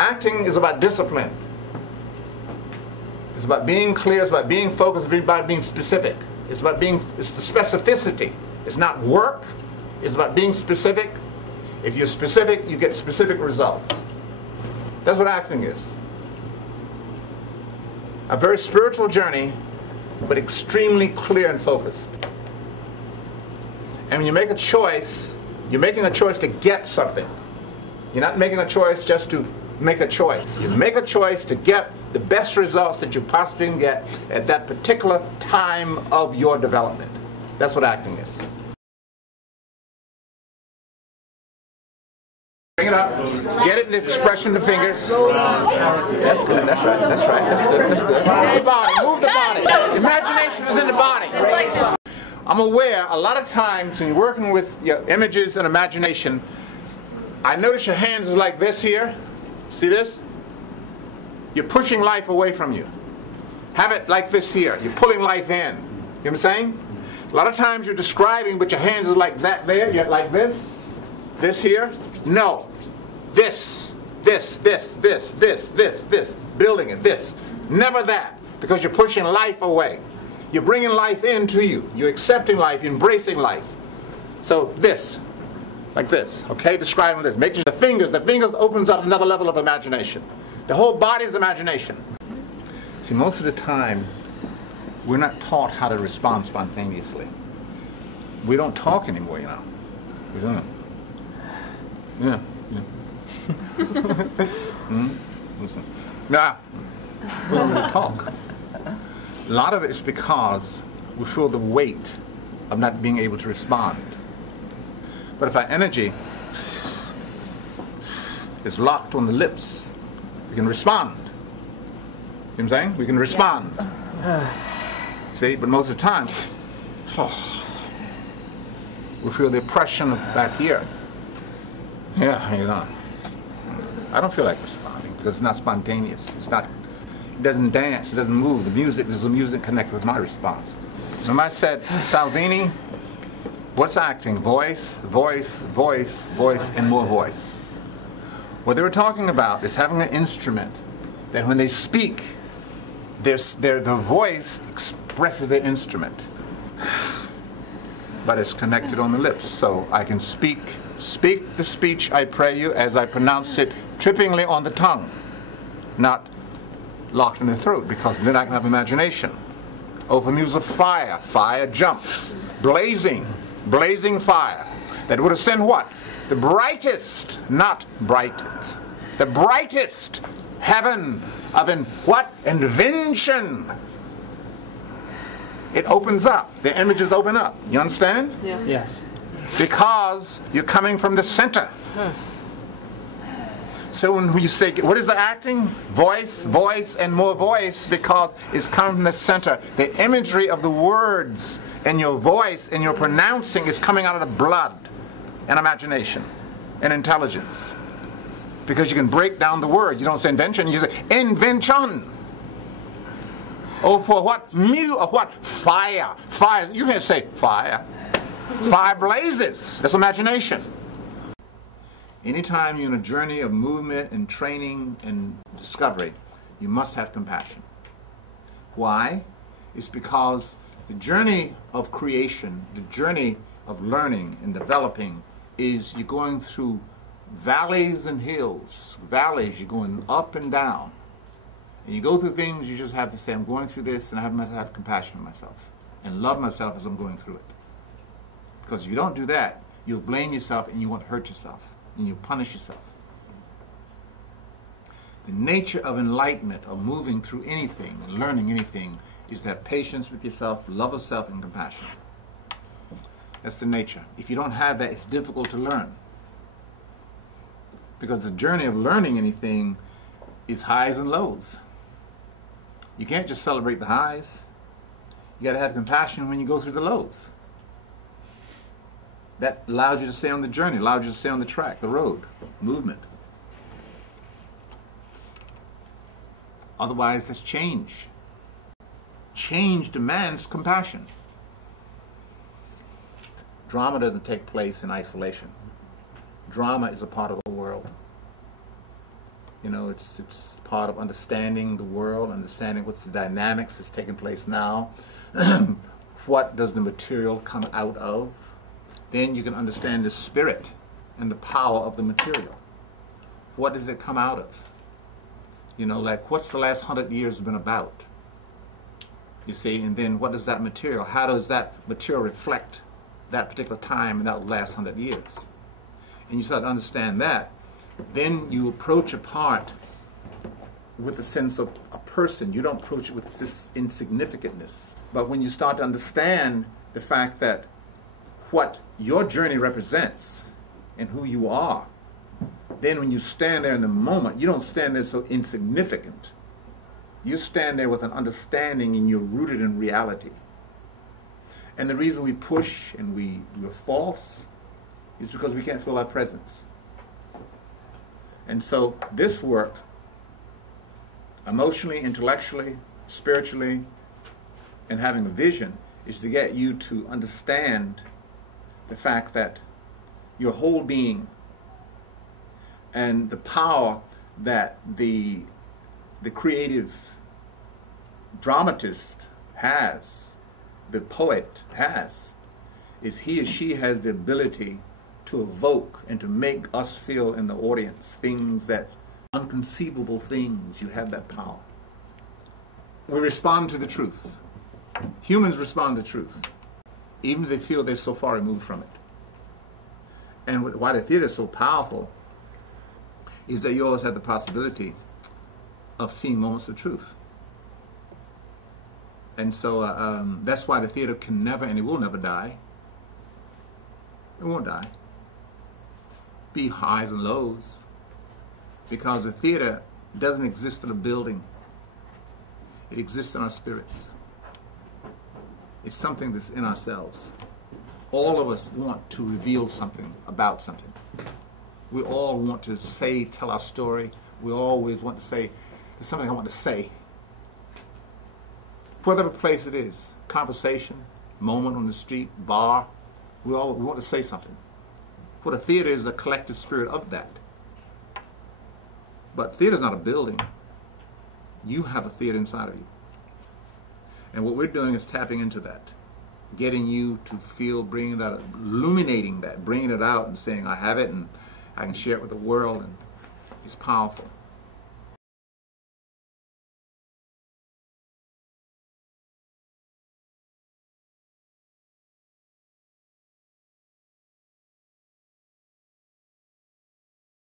Acting is about discipline. It's about being clear, it's about being focused, it's about being specific. It's about being, it's the specificity. It's not work, it's about being specific. If you're specific, you get specific results. That's what acting is. A very spiritual journey, but extremely clear and focused. And when you make a choice, you're making a choice to get something. You're not making a choice just to make a choice. You make a choice to get the best results that you possibly can get at that particular time of your development. That's what acting is. Bring it up. Get it in the expression of the fingers. That's good. That's right. That's right. That's good. That's good. Move the body. Move the body. Imagination is in the body. I'm aware a lot of times when you're working with your images and imagination, I notice your hands is like this here. See this? You're pushing life away from you. Have it like this here. You're pulling life in. You know what I'm saying? A lot of times you're describing, but your hands is like that there. You're like this. This here. No. This. Building it. This. Never that. Because you're pushing life away. You're bringing life into you. You're accepting life. You're embracing life. So this. Like this. Okay? Describing this. Making the fingers opens up another level of imagination. The whole body is imagination. See, most of the time, we're not taught how to respond spontaneously. We don't talk anymore, you know. We don't. Yeah. Listen. Nah. We don't really talk. A lot of it is because we feel the weight of not being able to respond. But if our energy is locked on the lips, we can respond. You know what I'm saying? We can respond. Yeah. See, but most of the time, we feel the oppression back here. Yeah, you know. I don't feel like responding because it's not spontaneous. It's not. It doesn't dance. It doesn't move. The music. Does the music connect with my response? Remember I said Salvini. What's acting? Voice, voice, voice, voice, and more voice. What they were talking about is having an instrument that when they speak, the voice expresses their instrument. But it's connected on the lips. So I can speak the speech I pray you as I pronounce it trippingly on the tongue, not locked in the throat, because then I can have imagination. Over music of fire, fire jumps, blazing fire. That would ascend what? The brightest, not bright, the brightest heaven of what? Invention. It opens up. The images open up. You understand? Yeah. Yes. Because you're coming from the center. So when you say, what is the acting? Voice, voice, and more voice, because it's coming from the center. The imagery of the words and your voice and your pronouncing is coming out of the blood and imagination and intelligence. Because you can break down the words. You don't say invention, you say invention. Oh, for what? What? Fire. Fire. You can't say fire. Fire blazes. That's imagination. Anytime you're in a journey of movement and training and discovery, you must have compassion. Why? It's because the journey of creation, the journey of learning and developing is you're going through valleys and hills. Valleys, you're going up and down. And you go through things, you just have to say, I'm going through this, and I have to have compassion on myself and love myself as I'm going through it. Because if you don't do that, you'll blame yourself and you won't hurt yourself and you'll punish yourself. The nature of enlightenment, of moving through anything and learning anything, is to have patience with yourself, love of self, and compassion. That's the nature. If you don't have that, it's difficult to learn. Because the journey of learning anything is highs and lows. You can't just celebrate the highs. You got to have compassion when you go through the lows. That allows you to stay on the journey, allows you to stay on the track, the road, movement. Otherwise, that's change. Change demands compassion. Drama doesn't take place in isolation. Drama is a part of the world. You know, it's part of understanding the world, understanding what's the dynamics that's taking place now. What does the material come out of? Then you can understand the spirit and the power of the material. What does it come out of? You know, like, what's the last 100 years been about? You see, and then what does that material, how does that material reflect that particular time in that last 100 years? And you start to understand that, then you approach a part with a sense of a person. You don't approach it with this insignificantness. But when you start to understand the fact that what your journey represents and who you are, then when you stand there in the moment, you don't stand there so insignificant. You stand there with an understanding and you're rooted in reality. And the reason we push and we're false is because we can't feel our presence. And so this work, emotionally, intellectually, spiritually, and having a vision, is to get you to understand the fact that your whole being and the power that the creative dramatist has, the poet has, is he or she has the ability to evoke and to make us feel in the audience things that, unconceivable things. You have that power. We respond to the truth. Humans respond to truth, even if they feel they're so far removed from it. And why the theater is so powerful is that you always have the possibility of seeing moments of truth. And so that's why the theater can never, and it will never die. It won't die. Be highs and lows. Because the theater doesn't exist in a building. It exists in our spirits. It's something that's in ourselves. All of us want to reveal something about something. We all want to tell our story. We always want to say, there's something I want to say. Whatever place it is, conversation, moment on the street, bar, we want to say something. What a theater is, a collective spirit of that. But theater's not a building. You have a theater inside of you. And what we're doing is tapping into that, getting you to feel, bringing that, illuminating that, bringing it out and saying, I have it and I can share it with the world, and it's powerful.